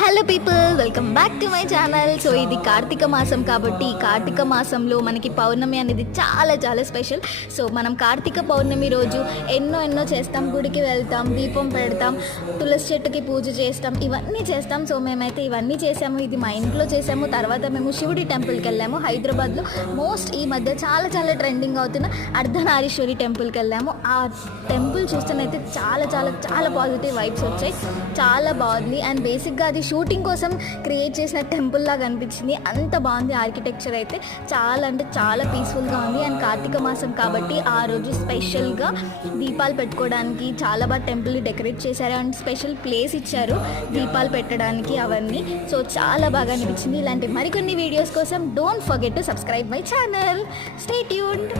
Hello people, welcome back to my channel. So ఇది కార్తీక మాసం కాబట్టి ఈ కార్తీక మాసంలో మనకి పౌర్ణమి అనేది చాలా చాలా స్పెషల్. సో మనం కార్తీక పౌర్ణమి రోజు ఎన్నో చేస్తాం. గుడికి వెళ్తాం, దీపం పెడతాం, తులసి చెట్టుకి పూజ చేస్తాం, ఇవన్నీ చేస్తాం. సో మేమైతే ఇవన్నీ చేసాము. ఇది మా ఇంట్లో చేసాము. తర్వాత మేము శివుడి టెంపుల్కి వెళ్ళాము. హైదరాబాద్లో ఈ మధ్య చాలా చాలా ట్రెండింగ్ అవుతున్న అర్ధనారీశ్వరి టెంపుల్కి వెళ్ళాము. ఆ టెంపుల్ చూస్తేనైతే చాలా చాలా చాలా పాజిటివ్ వైబ్స్ వచ్చాయి. చాలా బాగుంది. అండ్ బేసిక్గా అది షూటింగ్ కోసం క్రియేట్ చేసిన టెంపుల్ లాగా అనిపించింది. అంత బాగుంది ఆర్కిటెక్చర్ అయితే. చాలా అంటే చాలా పీస్ఫుల్గా ఉంది. అండ్ కార్తీక మాసం కాబట్టి ఆ రోజు స్పెషల్గా దీపాలు పెట్టుకోవడానికి చాలా బాగా టెంపుల్ని డెకరేట్ చేశారు. అండ్ స్పెషల్ ప్లేస్ ఇచ్చారు దీపాలు పెట్టడానికి అవన్నీ. సో చాలా బాగా అనిపించింది. ఇలాంటి మరికొన్ని వీడియోస్ కోసం don't forget to subscribe my channel. Stay tuned.